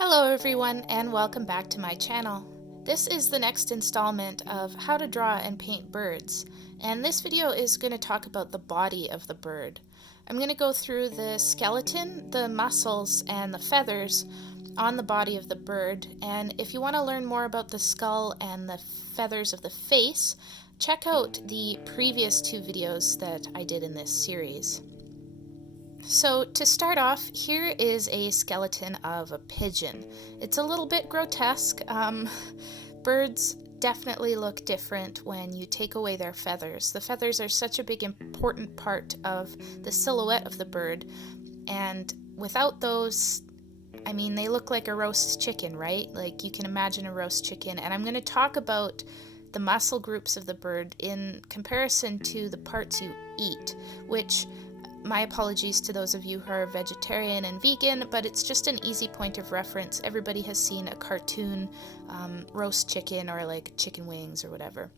Hello everyone and welcome back to my channel. This is the next installment of how to draw and paint birds, and this video is going to talk about the body of the bird. I'm going to go through the skeleton, the muscles, and the feathers on the body of the bird, and if you want to learn more about the skull and the feathers of the face, check out the previous two videos that I did in this series. So to start off, here is a skeleton of a pigeon. It's a little bit grotesque. Birds definitely look different when you take away their feathers. The feathers are such a big important part of the silhouette of the bird, and without those, I mean, they look like a roast chicken, right? Like you can imagine a roast chicken, and I'm going to talk about the muscle groups of the bird in comparison to the parts you eat, which, my apologies to those of you who are vegetarian and vegan, but it's just an easy point of reference. Everybody has seen a cartoon roast chicken or like chicken wings or whatever.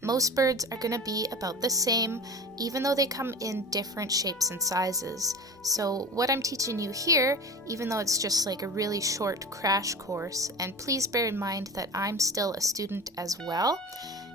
Most birds are going to be about the same, even though they come in different shapes and sizes. So what I'm teaching you here, even though it's just like a really short crash course, and please bear in mind that I'm still a student as well,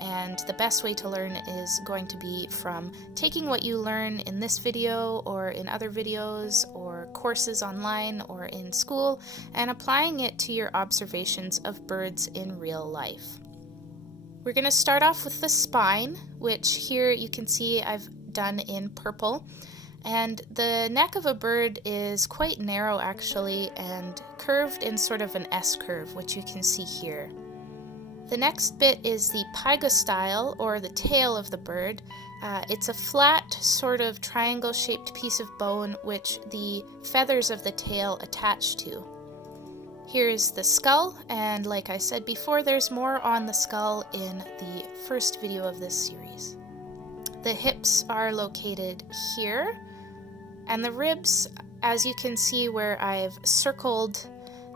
and the best way to learn is going to be from taking what you learn in this video or in other videos or courses online or in school and applying it to your observations of birds in real life. We're going to start off with the spine, which here you can see I've done in purple. And the neck of a bird is quite narrow actually and curved in sort of an S curve, which you can see here. The next bit is the pygostyle, or the tail of the bird. It's a flat, sort of triangle-shaped piece of bone which the feathers of the tail attach to. Here's the skull, and like I said before, there's more on the skull in the first video of this series. The hips are located here, and the ribs, as you can see where I've circled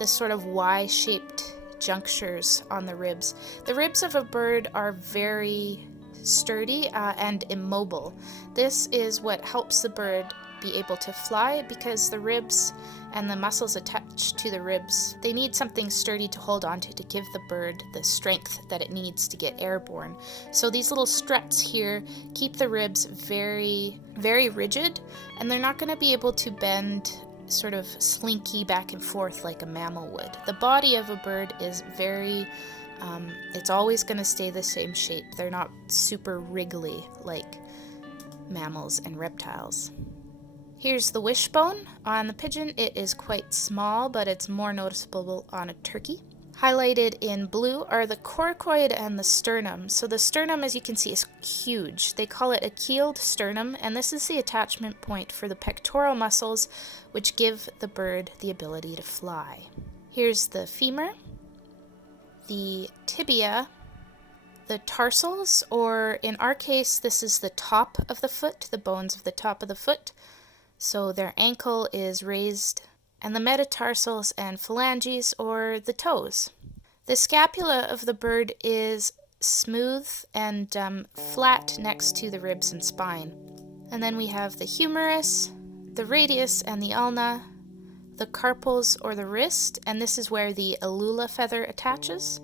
the sort of Y-shaped junctures on the ribs. The ribs of a bird are very sturdy and immobile. This is what helps the bird be able to fly, because the ribs and the muscles attached to the ribs, they need something sturdy to hold onto to give the bird the strength that it needs to get airborne. So these little struts here keep the ribs very, very rigid, and they're not going to be able to bend sort of slinky back and forth like a mammal would. The body of a bird is very, it's always going to stay the same shape. They're not super wriggly like mammals and reptiles. Here's the wishbone. On the pigeon it is quite small, but it's more noticeable on a turkey. Highlighted in blue are the coracoid and the sternum. So the sternum, as you can see, is huge. They call it a keeled sternum, and this is the attachment point for the pectoral muscles, which give the bird the ability to fly. Here's the femur, the tibia, the tarsals, or in our case, this is the top of the foot, the bones of the top of the foot. So their ankle is raised, and the metatarsals and phalanges, or the toes. The scapula of the bird is smooth and flat next to the ribs and spine. And then we have the humerus, the radius and the ulna, the carpals or the wrist, and this is where the alula feather attaches,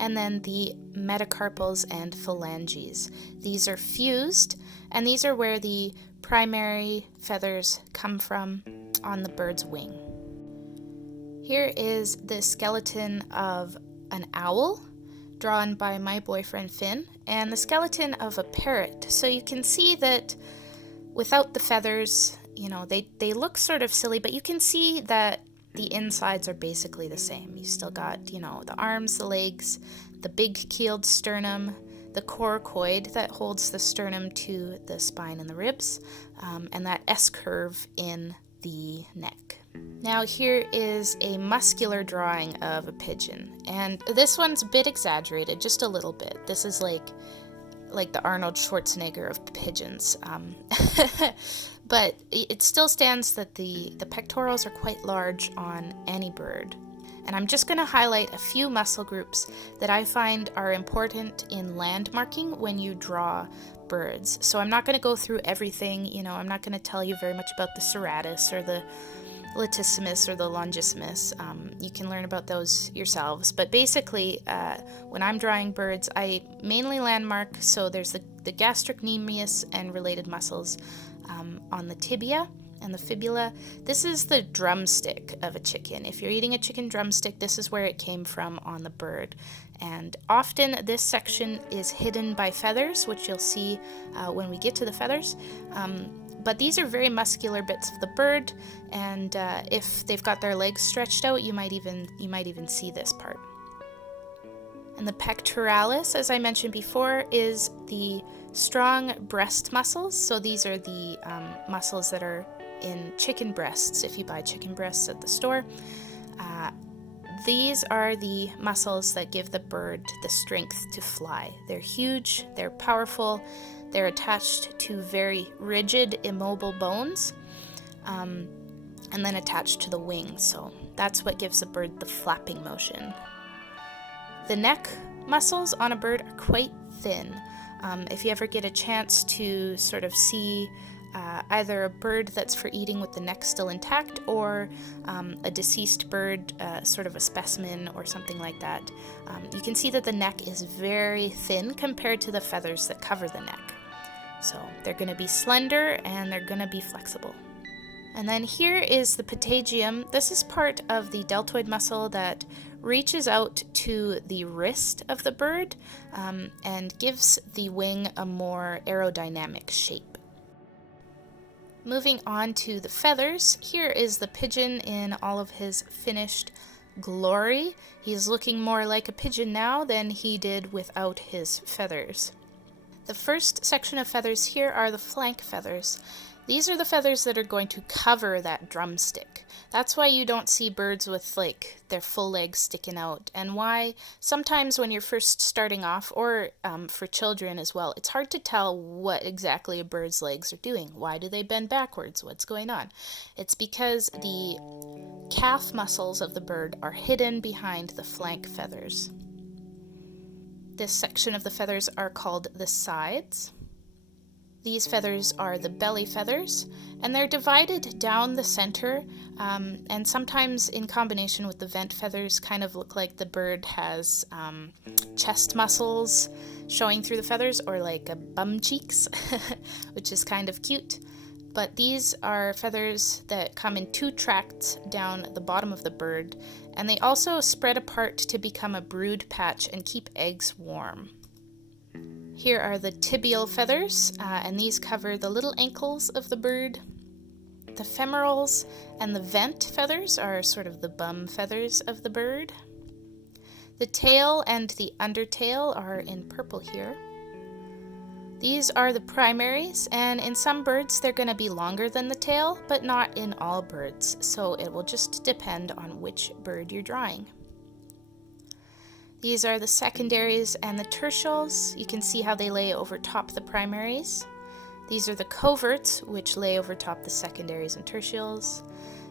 and then the metacarpals and phalanges. These are fused, and these are where the primary feathers come from on the bird's wing. Here is the skeleton of an owl, drawn by my boyfriend Finn, and the skeleton of a parrot. So you can see that without the feathers, you know, they look sort of silly, but you can see that the insides are basically the same. You still got, you know, the arms, the legs, the big keeled sternum, the coracoid that holds the sternum to the spine and the ribs, and that S-curve in the neck. Now here is a muscular drawing of a pigeon, and this one's a bit exaggerated, just a little bit. This is like the Arnold Schwarzenegger of pigeons, but it still stands that the pectorals are quite large on any bird. And I'm just going to highlight a few muscle groups that I find are important in landmarking when you draw birds. So I'm not going to go through everything, you know, I'm not going to tell you very much about the serratus or the latissimus or the longissimus. You can learn about those yourselves. But basically, when I'm drawing birds, I mainly landmark, so there's the gastrocnemius and related muscles on the tibia and the fibula. This is the drumstick of a chicken. If you're eating a chicken drumstick, this is where it came from on the bird. And often this section is hidden by feathers, which you'll see when we get to the feathers. But these are very muscular bits of the bird, and if they've got their legs stretched out, you might even see this part. And the pectoralis, as I mentioned before, is the strong breast muscles. So these are the muscles that are in chicken breasts, if you buy chicken breasts at the store. These are the muscles that give the bird the strength to fly. They're huge, they're powerful, they're attached to very rigid, immobile bones, and then attached to the wings. So that's what gives the bird the flapping motion. The neck muscles on a bird are quite thin. If you ever get a chance to sort of see either a bird that's for eating with the neck still intact, or a deceased bird, sort of a specimen or something like that, you can see that the neck is very thin compared to the feathers that cover the neck. So they're going to be slender and they're going to be flexible. And then here is the patagium. This is part of the deltoid muscle that reaches out to the wrist of the bird and gives the wing a more aerodynamic shape. Moving on to the feathers, here is the pigeon in all of his finished glory. He's looking more like a pigeon now than he did without his feathers. The first section of feathers here are the flank feathers. These are the feathers that are going to cover that drumstick. That's why you don't see birds with like their full legs sticking out, and why sometimes when you're first starting off, or for children as well, it's hard to tell what exactly a bird's legs are doing. Why do they bend backwards? What's going on? It's because the calf muscles of the bird are hidden behind the flank feathers. This section of the feathers are called the sides. These feathers are the belly feathers, and they're divided down the center, and sometimes in combination with the vent feathers kind of look like the bird has chest muscles showing through the feathers, or like a bum cheeks, which is kind of cute. But these are feathers that come in two tracts down the bottom of the bird, and they also spread apart to become a brood patch and keep eggs warm. Here are the tibial feathers, and these cover the little ankles of the bird. The femorals and the vent feathers are sort of the bum feathers of the bird. The tail and the undertail are in purple here. These are the primaries, and in some birds they're going to be longer than the tail, but not in all birds, so it will just depend on which bird you're drawing. These are the secondaries and the tertials. You can see how they lay over top the primaries. These are the coverts, which lay over top the secondaries and tertials.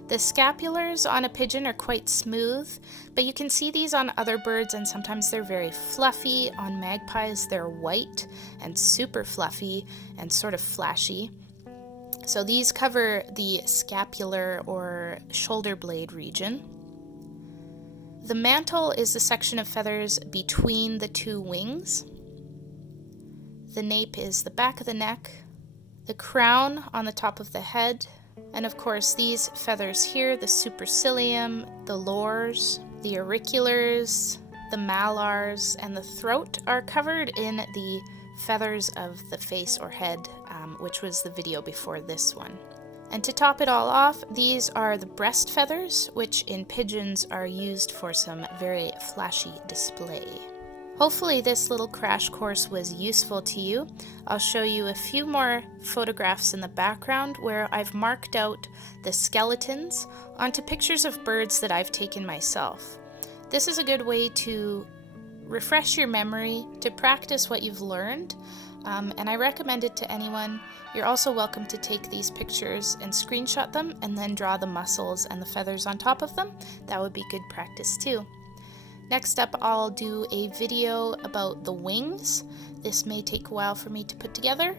The scapulars on a pigeon are quite smooth, but you can see these on other birds, and sometimes they're very fluffy. On magpies, they're white and super fluffy and sort of flashy. So these cover the scapular or shoulder blade region. The mantle is the section of feathers between the two wings. The nape is the back of the neck, the crown on the top of the head, and of course these feathers here, the supercilium, the lores, the auriculars, the malars, and the throat are covered in the feathers of the face or head, which was the video before this one. And to top it all off, these are the breast feathers, which in pigeons are used for some very flashy display. Hopefully this little crash course was useful to you. I'll show you a few more photographs in the background where I've marked out the skeletons onto pictures of birds that I've taken myself. This is a good way to refresh your memory, to practice what you've learned, and I recommend it to anyone. You're also welcome to take these pictures and screenshot them and then draw the muscles and the feathers on top of them. That would be good practice too. Next up, I'll do a video about the wings. This may take a while for me to put together,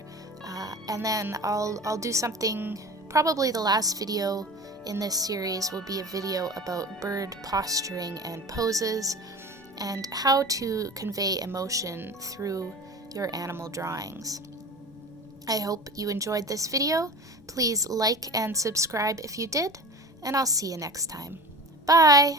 and then I'll do something, probably the last video in this series will be a video about bird posturing and poses, and how to convey emotion through your animal drawings. I hope you enjoyed this video. Please like and subscribe if you did, and I'll see you next time. Bye!